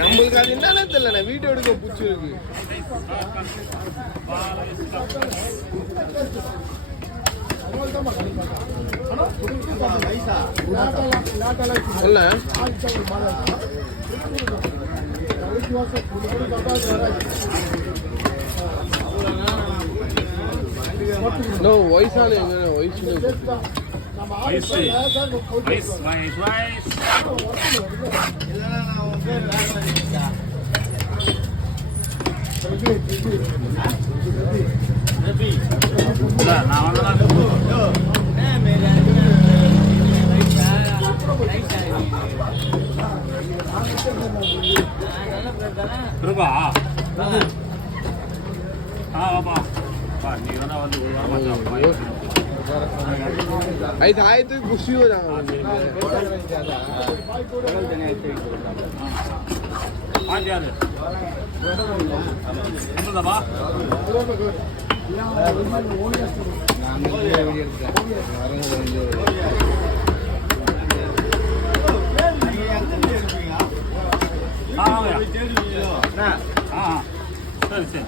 நம்மளுக்கு அது என்னன்னு தெரியல, வீடியோ எடுக்க பிடிச்சிருக்கு. வயசான எங்க வயசு అయితే అయితే ఖುಷಿ சரி சரி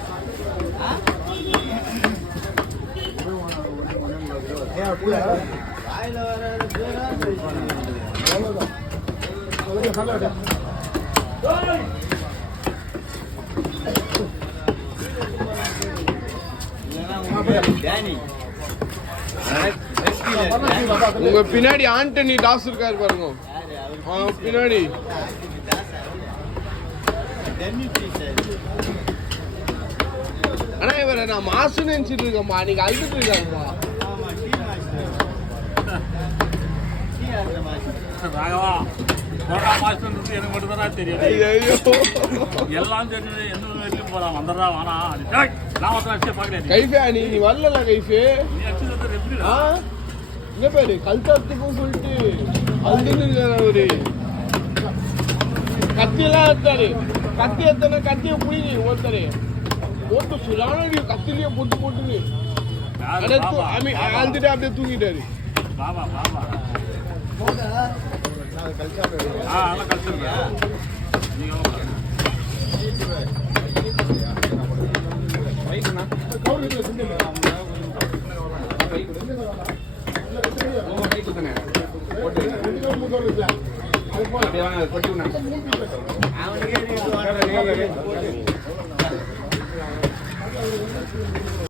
உங்க பின்னாடி ஆண்டனி டாஸ் இருக்காரு பாருங்க, பின்னாடி ஆனா இவரை நான் மாசுன்னு நினைச்சிட்டு இருக்கேன்ப்பா, நீங்க அழுதுட்டு இருக்காருப்பா. ராகவா எனக்கு மட்டும் தான் தெரியும், எல்லாம் தெரிஞ்சது எந்த வரைக்கும் போறான் வந்துடுறா வானா நான் அடிச்சே பாக்குறேன். கைஃபே நீ வரல கைஃபே, இங்க பேரு கல்தாத்துக்கும் சொல்லிட்டு அழுதுன்னு அவரு கத்தியெல்லாம் எடுத்தாரு. கத்தி எத்தனை கத்திய புரியுது ஒருத்தரு போட்டு சுலான கத்திலேயே போட்டு போட்டுன்னு அழுதுட்டு அப்படியே தூங்கிட்டாரு. பாபா பாபா அவனுக்கே